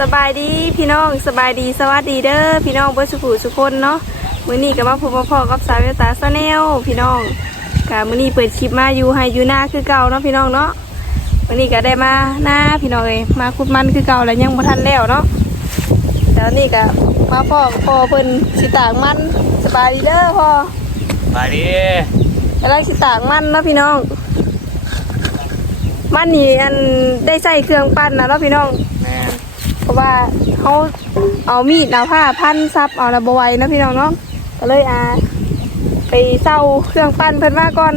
สบายดีพี่น้องสบายดีสวัสดีเด้อพี่น้องเบิร์สุขุสุคนเนาะมื้อนี้ก็มาพบมาพอกับสาวเวตาซาแนลพี่น้องกะมื้อนี้เปิดคลิปมาอยู่ให้อยู่หน้าคือเก่าเนาะพี่น้องเนาะมื้อนี้ก็ได้มาหน้าพี่น้องเอ้ยมาคุดมันคือเก่าแล้วยังบ่ทันแล้วเนาะแล้วนี่ก็มาพ่อพ่อเพิ่นสิตากมันสบายดีเด้อพ่อมาดิกำลังสิตากมันเนาะพี่น้อง มันนี่อันได้ใส่เครื่องปั้นนะเนาะพี่น้องแม่เพราะว่าเขาเอามีดเอาผ้าพันซับเอาระบไหวยเนาะพี่น้องเนาะก็เลยอ่าไปเศร้าเครื่องปั้นเพิ่นมาก่อน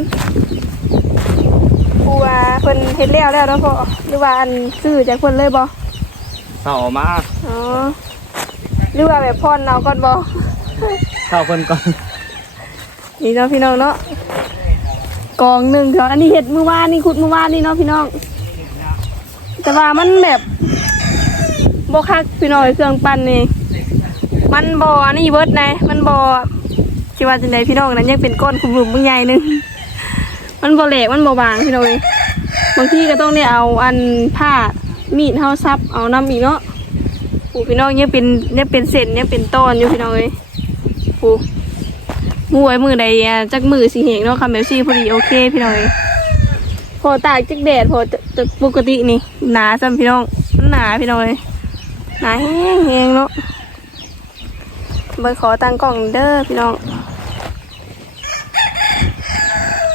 กูว่าเพิ่นเฮ็ดแล้วแล้วเนาะพ่อหรือว่าอันซื้อจากเพิ่นเลยบ่เศร้ามาอ๋อหรือว่าแบบพ่อนเอาก่อนบ่เศร้าเพิ่นก่อนนี่เนาะพี่น้องเนาะกองหนึ่งเถอะอันนี้เห็ดมือวานนี่ขุดมือวานนี่เนาะพี่น้อง แต่ว่ามันแบบ บอคักพี่น้องไอ้เครื่องปั้นนี่มันบออันนี้เบิร์ดนะมันบอคิดว่าจังไดพี่น้องนั้นยังเป็นก้อนขุ่มๆมึงใหญ่นึงมันบอแหลกมันบอบางพี่น้อยบางทีก็ต้องได้เอาอันผ้ามีดเท้าซับเอาน้ำอีกเนาะปูพี่น้องยังเป็นยังเป็นเส้นยังเป็นตอนอยู่พี่น้องเอ้ยปูมวยมือใดจักมือสีเหงเนาะคำแบบซี่พอดีโอเคพี่น้องเอ้ยพอตากจักแดดพอจะจะปกตินี่หนาซ้ำพี่น้องหนาพี่น้องเอ้ย หนาแห้งแห้งเนาะเบิร์ขอตังกล่องเด้อพี่น้อง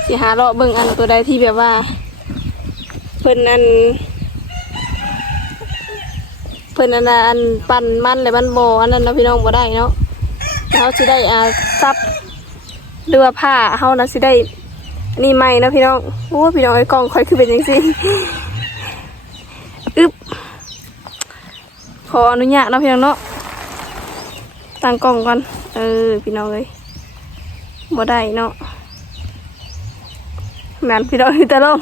สิหาเลาะเบิ่งอันตัวใดที่แบบว่า เพิ่นอัน เพิ่นอันน่ะอันปั่นมันเลยมันโบอันนั้นนะพี่น้องบ่ได้เนาะเขาสิได้อ่าซับเรือผ้าเขานะสิได้นนี่ไม่นะพี่น้องโอ้พี่น้องไอ้กล่องคอยคือเป็นยังสิอึบ ขออนุญาตเนาะพี่น้องเนาะตั้งกล่องก่อน เออ พี่น้องเลยบ่ได้เนาะแม่นพี่น้องคือตะลง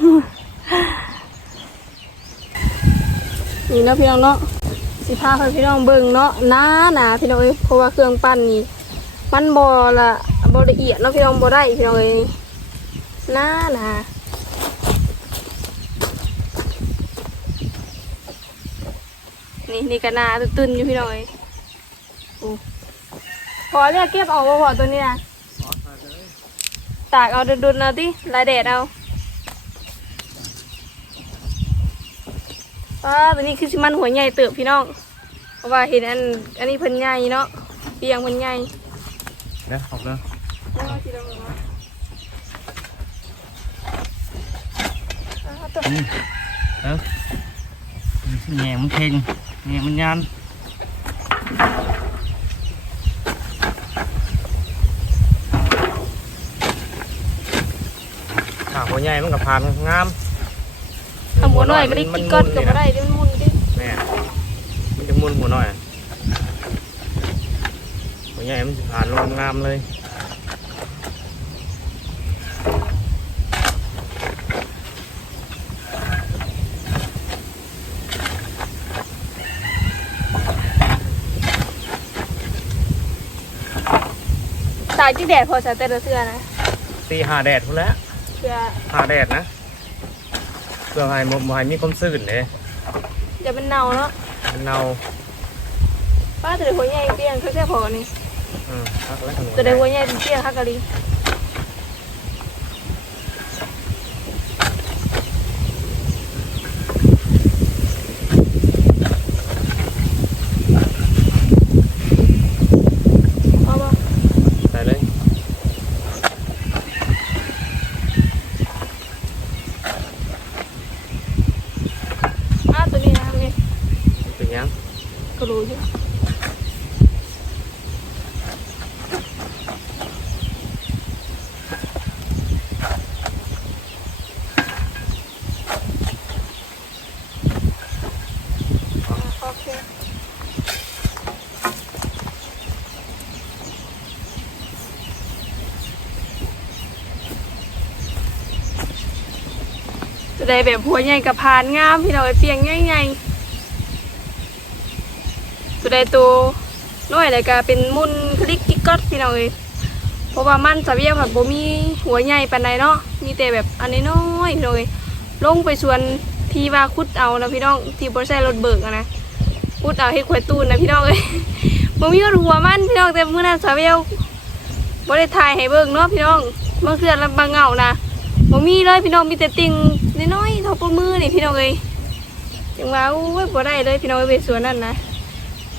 นี่เนาะพี่น้องเนาะสิพาไปพี่น้องเบิ่งเนาะหน้าหนาพี่น้องเอ้ยเพราะว่าเครื่องปั้นนี่มันบอละบละเอียดเนาะพี่น้องบอได้พี่น้องเอ้ยหน้าหนา นี่นี่ก็หนาตึนๆอยู่พี่น้องเอ้ยโอ้พอเรียกเก็บเอาบ่พอตัวเนี้ยตากเอาดุนๆเอาติลายแดดเอาป้าตัวนี้คือสิมันหัวใหญ่เติบพี่น้อง เพราะว่าเห็นอันอันนี้เพิ่นใหญ่เนาะเปียงเพิ่นใหญ่เด้อขอบเด้อเอาทีละมือมาเอาตัวเด้อแง่มันเพ่ง แง่มันยานข้าวหัวใหญ่มันกับผ่านงามทำหัวหน่อยก็ได้กินก้อนก็บ่ได้เดี๋ยวมันมุนดิแม่มันจะมุนหัวหน่อยหัวใหญ่มันจะผ่านลงงามเลยากที่แดดพอจะแต่ละเสื้อนะตีหาแดดพุ่นแล้วเสื้อหาแดดนะเพื่อให้มมให้มีความซื่นเลยเดี๋ยวมันเน่าเนาะมันเนาป้าตัวเดียวหัวใหญ่เปียงคือแค่พอนี่อืมพักแล้วกันตัวเดียวหัวใหญ่เปียงฮักกะลีเอาบ่ ใส่เลย อ้าวตัวนี้นะนี่ เป็นยัง ก็รู้อยู่อ่าโอเค จะ ได้แบบหัวใหญ่กับพานงามพี่น้องไอเปียงใหญ่ๆจะได้ตัวน้อยเลยก็เป็นมุนคลิกกิ๊กก๊อตพี่น้องเอ้ยเพราะว่ามันสะเวียงแบบบ่มีหัวใหญ่ปานใดเนาะมีแต่แบบอันน้อยๆพี่น้องเอ้ยลงไปชวนทีว่าคุดเอานะพี่น้องที่บ่ใช่รถเบิกนะพูดเอาให้ควยตูนนะพี่น้องเอ้ยบ่มีหัวมันพี่น้องแต่มื้อนั้นสาวเวลบ่ได้ถ่ายให้เบิ่งเนาะพี่น้องบางเทื่อลำบางเงานะบ่มีเลยพี่น้องมีแต่ติ่ง น้อยๆเท่าปมือนี่พี่น้องเอ้ยจังว่าอู้ยบ่ได้เลยพี่น้องเอ้ยไปสวนนั่นนะ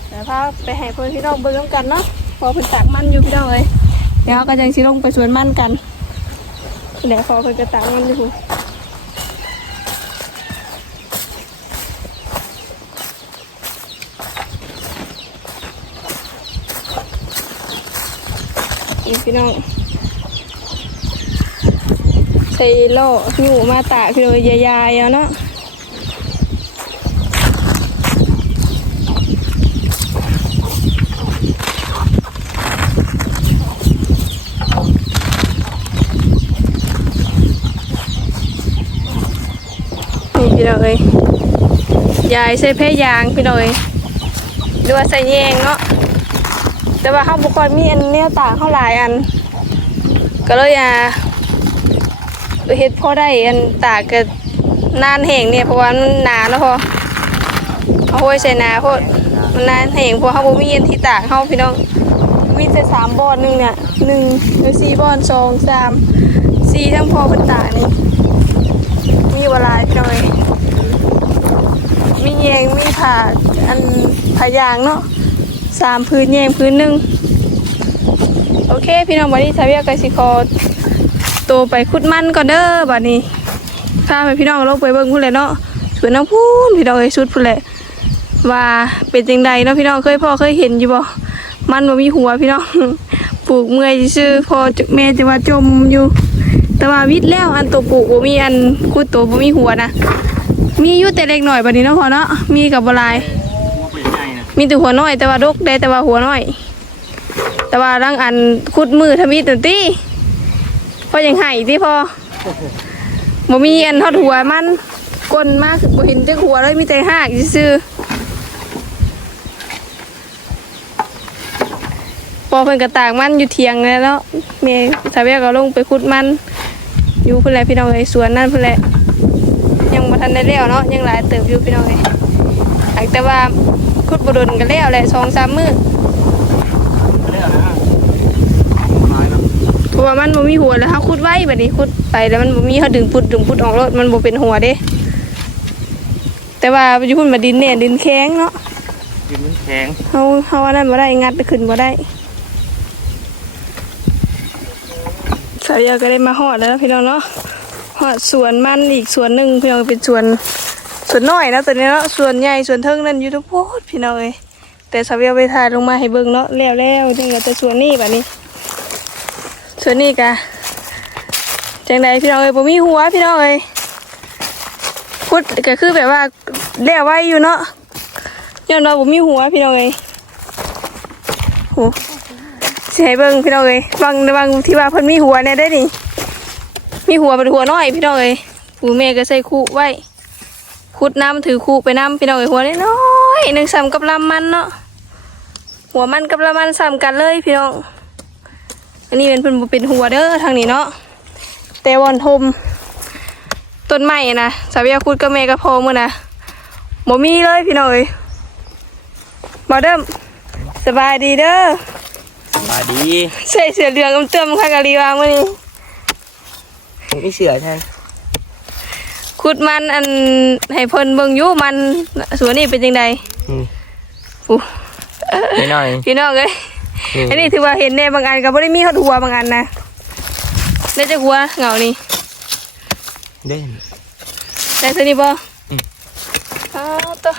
แต่พาไปให้เพิ่นพี่น้องเบิ่งกันเนาะพอเพิ่นตากมันอยู่พี่น้องเอ้ยเดี๋ยวก็จังสิลงไปสวนมันกันเดี๋ยวพอเพิ่นก็ตากมันอยู่พี่น้อง ส่โล่อยู่มาตากพี่น้องยายๆเอาเนาะนี่พี่น้องเอ้ยยายใส่แพรยางพี่น้องเอ้ยหรือว่าใส่แยงเนาะแต่ว่าเขาบุคคลมีอันเนี้ยต่างเขาหลายอัน ก็เลยอะ เฮ็ดพอได้อันตากก็นานแห้งเนี่ยเพราะว่ามันหนาเนาะพอเอาไว้ใส่นาเพราะมันนานแห้งเพราะเขาบ่มีอันที่ตากเขาพี่น้องมีแต่สามบอนหนึ่งเนี่ยหนึ่งหรือสี่บอนสองสามสี่ทั้งพอเป็นตากนี่มีเวลายพี่องเอ้ยมีแยงมีผ่าอันผ่ายางเนาะสามพื้นแยงพื้นหนึ่งโอเค พี่น้องวันนี้ทาเวียกไกสิคอ โตวไปคุดมันก่อนเด้อบัดนี้ข้าไปพี่น้องลงไปเบิ่งพุ่นเลยเนาะสวนน้ำพูนพี่น้องเอ้ยชุดพุ่นแหละว่าเป็นจังใดเนาะพี่น้องเคยพ่อเคยเห็นอยู่บ่มันบ่มีหัวพี่น้องปลูกเมื่อยซื่อพอจะแม่จะว่าจมอยู่ แต่ว่าวิทย์แล้วอันตัวปลูกบ่มีอันคุดตัวบ่มีหัวนะมีอยู่แต่เล็กหน่อยบัดนี้เนาะพอเนาะมีกับบ่หลายมีแต่หัวน้อยแต่ว่าดกได้แต่ว่าหัวน้อย แต่ว่าร่างอันคุดมือทำมีตันตี้ พอยังไห้ที่พอบ่มีอันทอดหัวมันก้นมากบ่เห็นจักหัวเลยมีแต่หากซื่อๆพอเพิ่นกระตากมันอยู่เทียงแล้วเนาะเมย์สาวเวียก็ลงไปขุดมันอยู่เพิ่อนแหละพี่น้องเอ้สวนนั่นเพิ่อนแหละยังบ่ทันได้แล้วเนาะยังหลายเติบอยู่พี่น้องเอ้แต่ว่าคุดบดนกันแล้วแหละสองสามมือ เรื่องนะน้อยเนาะ เพราะว่ามันบ่มีหัวแล้วเขาคุดไว้แบบนี้คุดไปแล้วมันบ่มีเขาดึงพุดดึงพุดออกรถมันบ่เป็นหัวเด้ แต่ว่าอยู่พุ่นมาดินเนี่ยดินแข็งเนาะกินมันแข็งเฮาเฮาอันนั้นบ่ได้งัดขึ้นบ่ได้สาวเดียวก็ได้มาฮอดแล้วเนาะพี่น้องเนาะฮอดสวนมันอีกสวนหนึงพี่น้องเป็นสวนสวนน้อยเนาะตัวนี้เนาะสวนใหญ่สวนเทิงนั่นอยู่ทุกโพดพี่น้องเอ้ยแต่สาวเดียวไปถ่ายลงมาให้เบิ่งเนาะแล้วแล้วนี่ก็แต่สวนนี้บัดนี้ ส่วนนี้กะจังใดพี่น้องเอ้ยผมมีหัวพี่น้องเอ้ยพุดก็คือแบบว่าเลี้ยวไว้อยู่เนาะย้อนว่าผมมีหัวพี่น้องเอ้ยโหสิให้เบิ่งพี่น้องเอ้ยบางบางที่ว่าเพิ่นมีหัวเนี่ยได้นี่มีหัวเป็นหัวน้อยพี่น้องเอ้ยปูแม่ก็ใส่คู่ไว้ขุดน้ำถือคู่ไปน้ำพี่น้องเอ้ยหัวน้อยหนึ่งซ้ำกับลำมันเนาะหัวมันกับลำมันซ้ำกันเลยพี่น้อง อันนี้เป็นเป็นเป็นหัวเด้อทางนี้เนาะแต่วอนทมต้นไม้นะสาวเวียคุดกับแม่กับพ่อมือนะบ่มีเลยพี่น้องเอ้ยมาเดิมสบายดีเด้อมาดีใส่เสื้อเหลืองเติมๆค่ะกะลีวางมื้อนี้มีเสือแทนคุดมันอันให้เพิ่นเบิ่งอยู่มันสวนนี้เป็นจังไดอู้ไม่น้อยพี่น้องเอ้ย อันนี้ถือว่าเห็นแน่บางอันก็บ่ได้มีฮอดหัวบางอันนะได้จักหัวเหงานี่เด่นได้ตัวนี้บ่อืมอ้าวตัว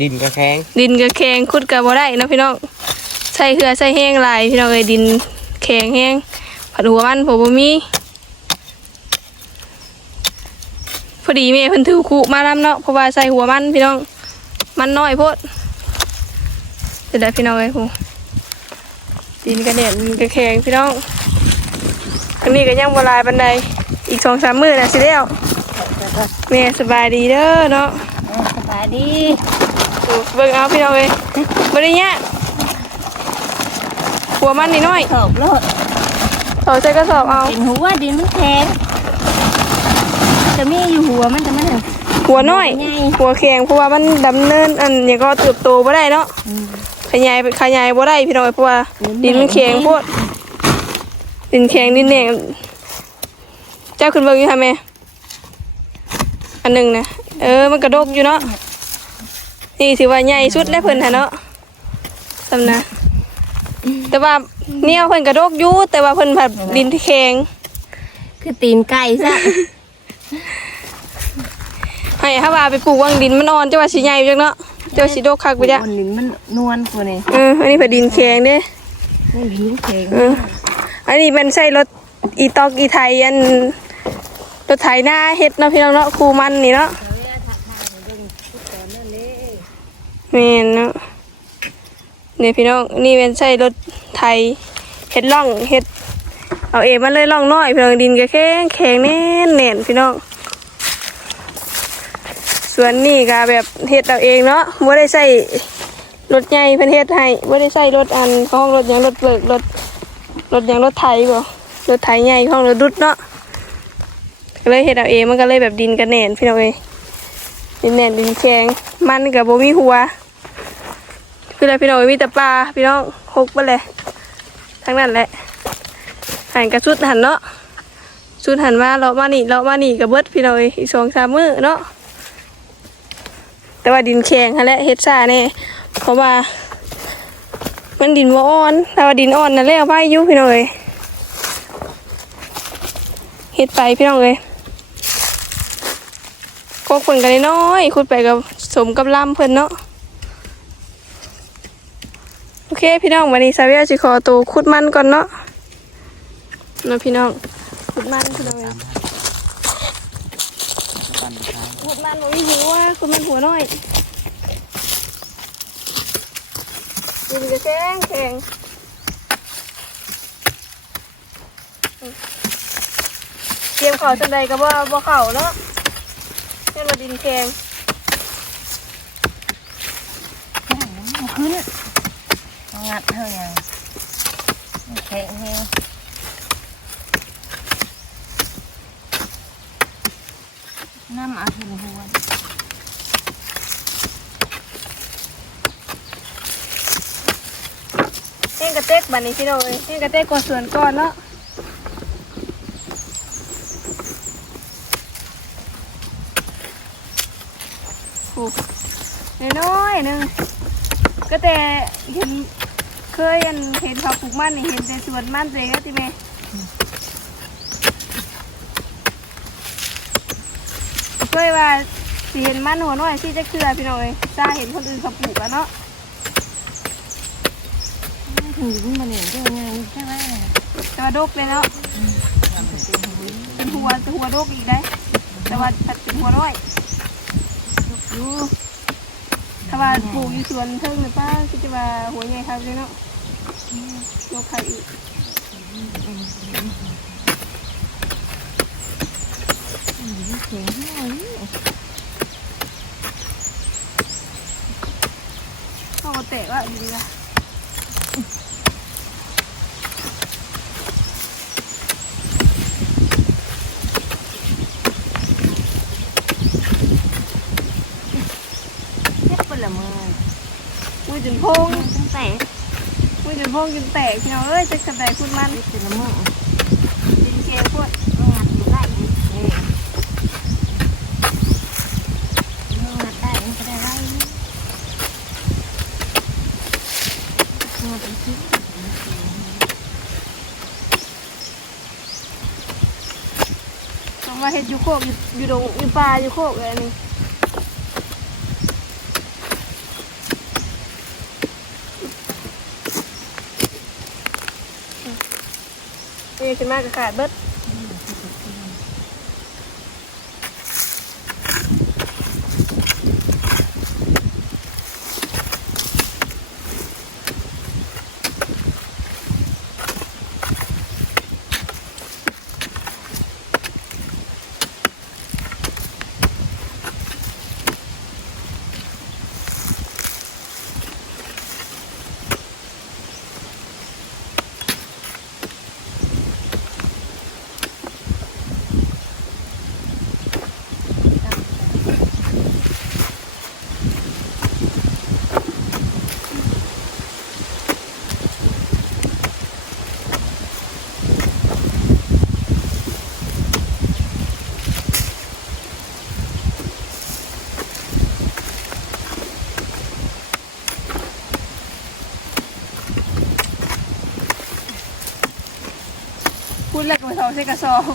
ดินก็แข็งดินก็แข็งขุดก็บ่ได้เนาะพี่น้องใส่เหือใส่แห้งหลายพี่น้องเอ้ยดินแข็งแห้งผัดหัวมันผมบ่มีพอดีแม่เพิ่นถือคู่มานํเนาะเพราะว่าใส่หัวมันพี่น้อง มันน้อยโพดเดี๋ยวได้พี่น้องเอ้ยผู้ดินก็เนี่ยดินก็แข็งพี่น้องอันนี้ก็ยังบ่หลายปานใดอีก2-3มื้อน่ะสิแล้วแม่สบายดีเด้อเนาะสบายดีโอ้เบิ่งเอาพี่น้องเอ้ยบ่ได้ยากหัวมันนิดหน่อยสอบโลดเอาใส่กระสอบเอาเป็นหัวดินมันแข็งจะมีอยู่หัวมันจะมัน หัวน้อยใหญ่หัวแข็งเพราะว่ามันดำเนินอันอย่างก็เติบโตบ่ได้เนาะขยายขยายบ่ได้พี่น้อยเพราะว่าดินมันแข็งโพดดินแข็งดินแหน่งเจ้าขึ้นเบิ่งอยู่ค่ะแม่อันหนึงนะเออมันกระดกอยู่เนาะนี่ถือว่าใหญ่สุดแล้วเพิ่นหั่นเนาะสำนะแต่ว่าเนี่ยเพิ่นกระดกอยู่แต่ว่าเพิ่นแบบดินที่แข็งคือตีนไก่ซะ ให้ถ้าว่าไปปลูกวางดินมันอ่อนจะว่าสิใหญ่จังเนาะจะว่าสิโดกคักไปจ้ะมันลิ้นมันนวลกว่านี่เอออันนี้เพิ่นดินแข็งเด้นี่ลิ้นแข็งเอออันนี้เป็นใส่รถอีตอกอีไทยอันรถไถหน้าเฮ็ดเนาะพี่น้องเนาะคูมันนี่เนาะแม่นเนาะนี่พี่น้องนี่เป็นใส่รถไถเฮ็ดร่องเฮ็ดเอาเองมันเลยร่องน้อยพี่น้องดินก็แข็งแข็งแน่นแน่นพี่น้อง ส่วนนี่ก็แบบเฮ็ดเอาเองเนาะบ่ได้ใส่รถใหญ่เพิ่นเฮ็ดให้บ่ได้ใส่รถอันของรถหยังรถเบิกรถรถยังรถไถบ่รถไถใหญ่ของรถดุดเนาะก็เลยเฮ็ดเอาเองมันก็เลยแบบดินกระแน่นพี่น้องเอ้ยดินแน่นดินแข็งมันกับบ่มีหัวคืออะไรพี่น้องเอ้ยมีแต่ปลาพี่น้องหกไปเลยทั้งนั้นแหละหันกระสุดหันเนาะสุดหันมาเลาะมานี่เลาะมานี่กับเบิดพี่น้องอ้ยอีกสองสามมือเนาะ แต่ว่าดินแข็งหั่นและเฮ็ดซ่าแน่เพราะว่า มันดินว่าอ่อนแต่ว่าดินอ่อนนั่นแหละเอาไว้อยู่พี่น้องเอ้ยเฮ็ดไปพี่น้องเอ้ยกกเพิ่นกันน้อยขุดไปกับสมกับลำเพิ่นเนาะโอเคพี่น้องวันนี้ซาเวียสิขอตัวขุดมันก่อนเนาะเนาะพี่น้องขุดมันพี่น้องเอ้ย ปั่นทางขุดมันบ่มีหัวขุดมันหัวน้อยดินก็แข็งแข็งเตรียมข่าวสันใดก็บ่บ่เข่าเนาะแค่มาดินแข็งขึ้นงัดเท่ายังแข็งแฮง น้ำเอาถึงหัวแห้งกระเตกบัดนี้พี่น้องเอ้ยแห้งกระเต็กก่อนสวนก่อนเนาะโอ้น้อยๆนึงก็แต่เห็นเคยเห็นเขาปลูกมันนี่เห็นแต่สวนมันเองก็ติแม่ เคยว่าสิเห็นมันหัวน้อยที่จะเคือพี่น้องเอ้ยจ้าเห็นคนอื่นเขาปลูกแล้วเนาะถึงลิ้นมันเนี่ยเจ้าไงใช่ไหมแต่ว่าดกเลยเนาะเป็นหัวเป็นหัวดกอีกได้ แต่ว่าถ้าเป็นหัวน้อยดกอยู่ถ้าว่าปลูกอยู่สวนเทิงหรือเปล่าคิดจะว่าหัวใหญ่ครับเลยเนาะดกใครอีก แข็งแห้งเข้าก็เตะว่าดีละเจ็บปวดละมือมือจนพงตั้งแต่มือจนพงจนแตกพี่น้องเอ้ยจะกระไดคุณมันปวดละมือดินเกลพวดอยู่ได้เอองัดได้มันก็ได้ไรงัดเป็นชิ้น ต้อง มาเห็ดอยู่โคกอยู่อยู่ดงอยู่ป่าอยู่โคกเลยอันนี้นี่ขึ้นมากระขาดเบิด เอบใส่กระสอบ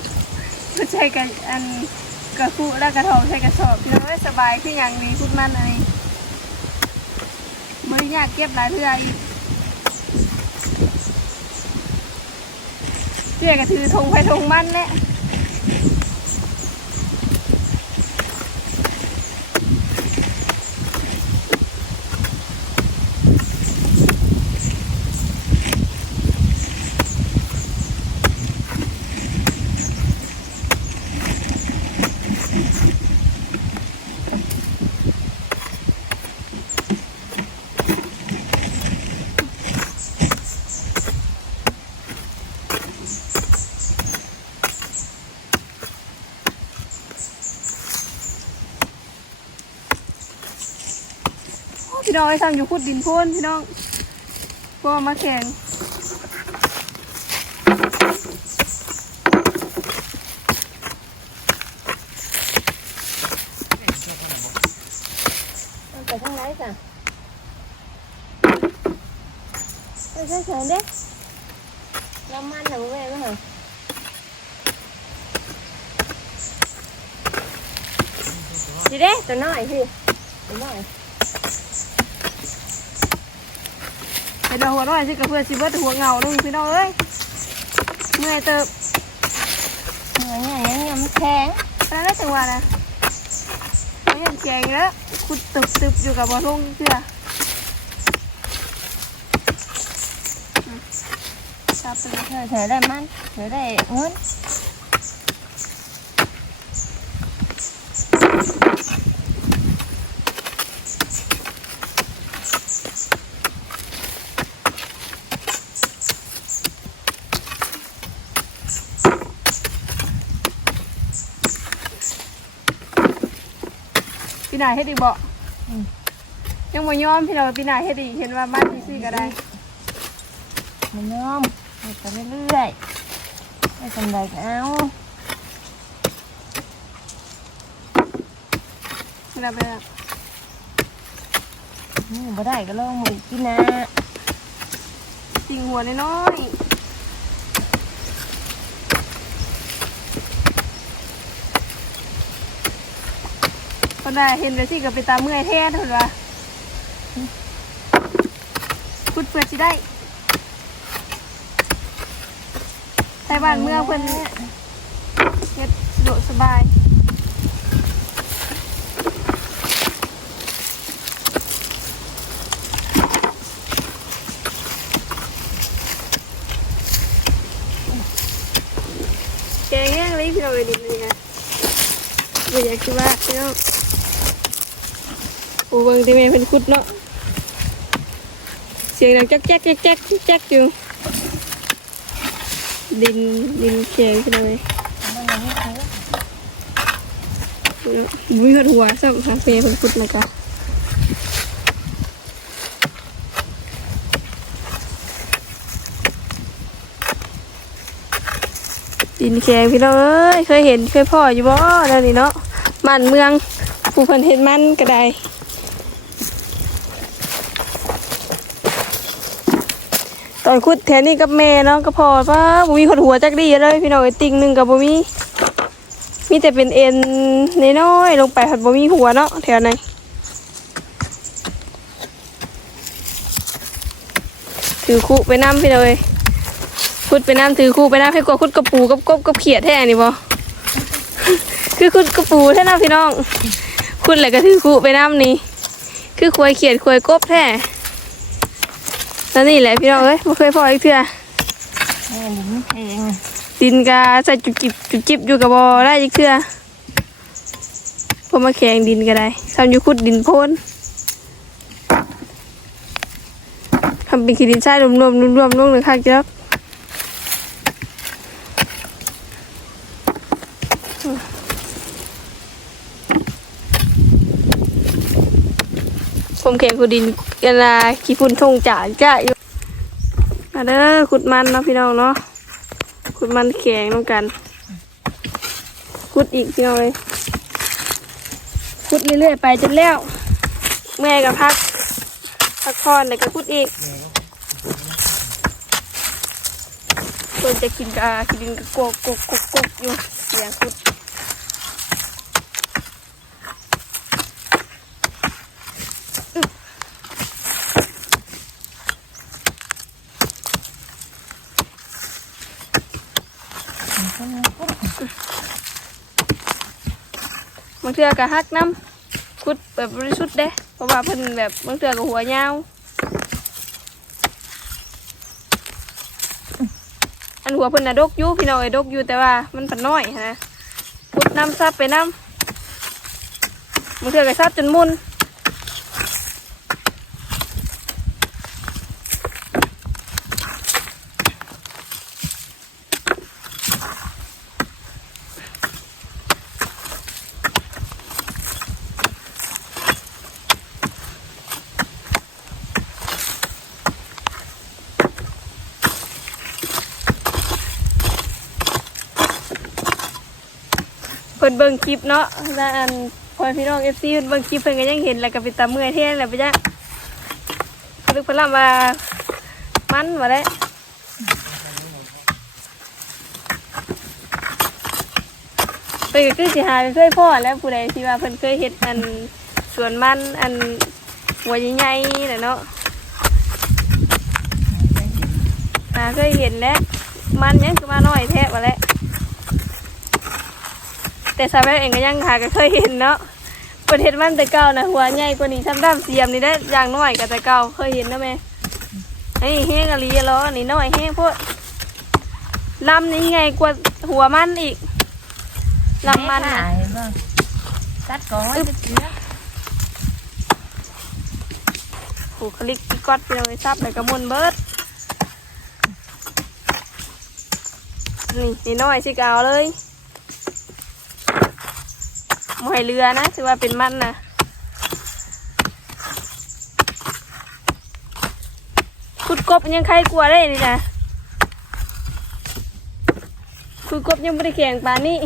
ไม่ใช่กันอันกระคุแล้วกระถอบใส่กระสอบพี่น้องสบายขึ้นอย่างนี้พูดมันอะไรบริยากเก็บหลายเพื่ออีกเพื่อกระถือธงไปธงมันแหละ พี่น้องไอ้ทำอยู่ขุดดินพ่นพี่น้องก็มาแข่งไปทางไหนจ้ะไปใส่เฉยๆเด้น้ำมันหนังแม่ไหมเหรอดีเด้ตัวน้อยพี่ตัวน้อย ไอ้ดอกหัวน้อยสิกับเพื่อนสิเบิดหัวเงานึงพี่น้องเอ้ยเมื่อยเติบเหนื่อยไงเนี่ยมันแข็งอะไรได้จังหวะนะไม่เห็นแกงแล้วขุดตึบตึบอยู่กับบอลงเพื่ออืมจับไปเลยเฉยเฉยได้มันเฉยได้เงิน นายเฮ็ดอีกบ่ยังบ่ยอมพี่น้องพี่นายเฮ็ดอีกเห็นว่ามันที่ซี่ก็ได้มันยอมไปเรื่อยๆไม่สำเร็จเอาพี่นายไปแล้วนี่บ่ได้ก็ลองมือกินนะจริงหัวน้อยๆ คนได้เห็นไปสิก็ไปตามเมื่อยแท้เถอะวะขุดเพื่อสิได้ไทยบ้านเมืองเพิ่นเฮ็ดสะดวกสบายแกงแห้งเลยพี่น้องเลยดิบเลยค่ะไม่อยากคิดว่าพี่น้อง โอ้เบางทีแม่เป็นคุดเนาะ เสียงดังแจ๊กแจ๊กแจ๊กแจ๊กแจ๊กอยู่ ดินดินแข็งพี่น้องเลยมุ้ยหัวหัวซ้ำค่ะแม่เป็นคุดนะจ๊ะดินแข็งพี่น้องเอ้ยเคยเห็นเคยพ่ออยู่บ่นั่นนี่เนาะมันเมืองผู้เพิ่นเห็นมันก็ได้ ตอนคุดแทนนี่กับแม่เนาะก็พอป้าบ่มีคนหัวจักดีเลย พี่น้องไอ้ติ่งหนึงกับบ่มีมีแต่เป็นเอ็นน้อยๆลงไปผัดบ่มีหัวเนาะแถวนั้นถือคู่ไปน้ำพี่เลยคุดไปน้ำถือคู่ไปน้ำให้กลัวคุดกระปูกับกบกับเขียดแท้นี่บ่คือคุดกระปูแท้นะพี่น้องคุดอะไรก็ถือคู่ไปน้ำนี่คือควยเขียดควยกบแท้ แล้วนี่แหละพี่น้องเอ้ยไม่เคยพออีกเทื่อแม่ลิ้นเองดินกาใส่จุบจิบจุบจิบอยู่กับบอได้อีกเทื่อพอมาแข่งดินก็ได้ทำอยู่ขุดดินโพนทำเป็นขี้ดินทรายรวมๆรวมๆลงเลยค่ะเจ้า ผมแข่งขุดดินกันละขี้ฝุ่นทงจ่าจ้าอยู่มาเด้อขุดมันเนาะพี่น้องเนาะขุดมันแข็งน้องกันขุดอีกพี่น้องเลยขุดเรื่อยๆไปจนแล้ว แม่ก็พักพักผ่อนแล้วก็ขุดอีกฝนจะกินกะกินกะโกกกกกกโกอยู่เสียงคุด มันก็ยังกุ๊ก บางเทื่อกะฮักน้ำคุดแบบบริสุทธิ์เด้เพราะว่าเพิ่นแบบบางเทื่อกะหัวยาวอันหัวเพิ่นน่ะดกอยู่พี่น้องไอ้ดกอยู่แต่ว่ามันผันน้อยฮะคุดน้ำซับไปน้ำบางเทื่อกะซับจนมุน เบิ่งคลิปเนาะแล้วอันพอพี่น้องเพิ่นเบิ่งคลิปเพิ่นก็ยังเห็นแล้วก็เป็นตาเมื่อยแท้แหละปะจ๊ะลึกเพิ่นล่ำว่ามันว่าได้เพิ่นก็คือสิหาเป็นเคยพ่อแล้วผู้ใดที่ว่าเพิ่นเคยเฮ็ดอันสวนมันอันหัวใหญ่ๆน่ะเนาะอ่าเคยเห็นแล้วมันยังคือมาน้อยแท้ว่าแล้ว แต่ซาเวลเองก็ยังหาก็เคยเห็นเนาะประเทศมันแต่เก่านะหัวใหญ่กว่านี้ซ้ำดำเสียมนี่ได้อย่างน้อยก็แต่เก่าเคยเห็นนะแม่ไอ้แห้งอะลีอะล้อนนี้น้อยแห้งโพดลำนี่ไงกว่าหัวมันอีกลำมันแม่น่ะขายบ้างตัดก่อนจะเจือผูกคลิกที่ก๊อตไปเลยซับแล้วก็มุนเบิร์ดนี่นี่น้อยสิกเอาเลย มวยเรือนะถือว่าเป็นมันนะขุดกบยังใครกลัวได้นี่นะขุดกบยังไม่ได้แข่งปานนี้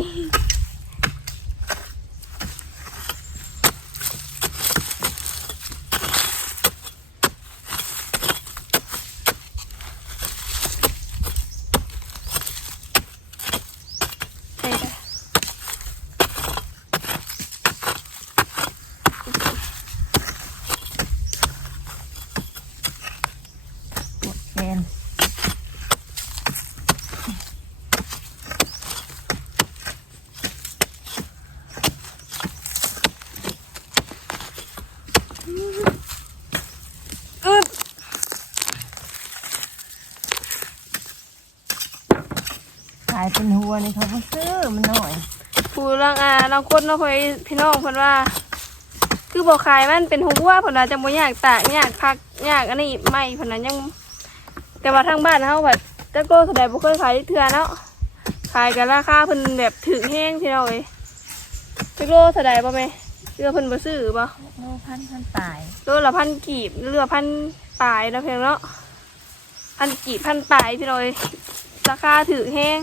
เป็นหัวนี่เขาก็ซื้อมันหน่อยผู้ลังอาลังคนเนาะพ่อพี่น้องเพิ่นว่า คือบอกขายมันเป็นหัวเพิ่นว่าจะบ่อยากตากอยากพักอยากอันนี้ไม่เพิ่นน่ะยัง แต่ว่าทางบ้านเฮาแบบจักโลเท่าใดบ่เคยขายเทื่อเนาะขายกันราคาเพิ่นแบบถึงแห้งพี่น้องเอ้ยจักโลเท่าใดบ่แม่เรือเพิ่นบ่ซื้อบ่โลพันพันตายโลละพันกีบเรือพันปลายเนาะเพียงเนาะพันกีบพันปลายพี่น้อยราคาถือแห้ง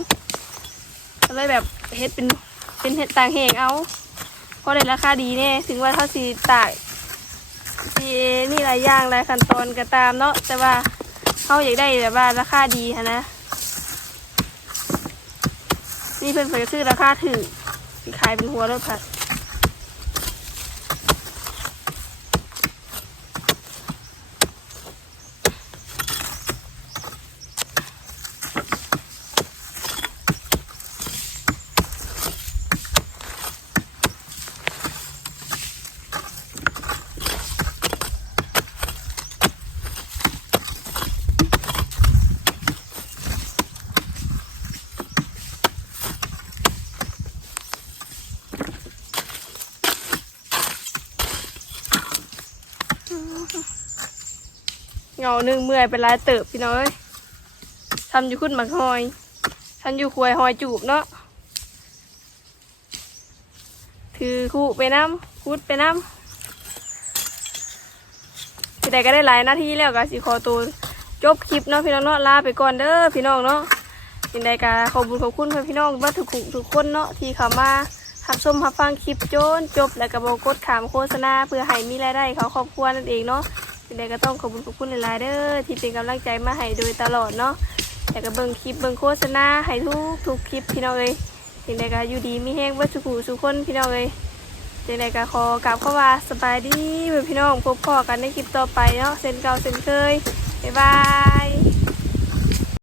ก็เลยแบบเฮ็ดเป็นเป็นเห็ดต่างแหงเอาเพราะได้ราคาดีแน่ถึงว่าเท่าสีตากสีนี่หลายอย่างหลายขั้นตอนก็ตามเนาะแต่ว่าเขาอยากได้แบบว่าราคาดีฮะนะ นี่เพื่อนเพิ่นก็คือราคาถือขายเป็นหัวรถผัด เงาหนึ่งเมื่อยเป็นหลายเติบพี่น้อยทำอยู่ขึ้นหมักหอยทำอยู่ควยหอยจูบเนาะถือคู่ไปน้ำคุดไปน้ำพี่ใดก็ได้หลายหน้าที่แล้วก็สิขอตัวจบคลิปเนาะพี่น้องเนาะลาไปก่อนเด้อพี่น้องเนาะพี่ใดก็ขอบคุญขอบคุณเพื่อนพี่น้องว่าทุกทุกคนเนาะที่เข้ามารับชมรับฟังคลิปโจนจบแล้วก็บอกกดขามโฆษณาเพื่อให้มีรายได้เขาครอบครัวนั่นเองเนาะ ยังไงก็ต้องขอบคุณขอบคุณหลายๆเด้อที่เป็นกำลังใจมาให้โดยตลอดเนาะแต่ก็เบิ่งคลิปเบิ่งโฆษณาให้ทุกทุกคลิปพี่น้องเลยถึงใดก็อยู่ดีมีแห้งว่าสุขสุขคนพี่น้องเลยถึงใดก็ขอกราบเข้าว่าสบายดีเพื่อนพี่น้องพบพอกันในคลิปต่อไปเนาะเซนเก่าเซนเคยบ๊ายบาย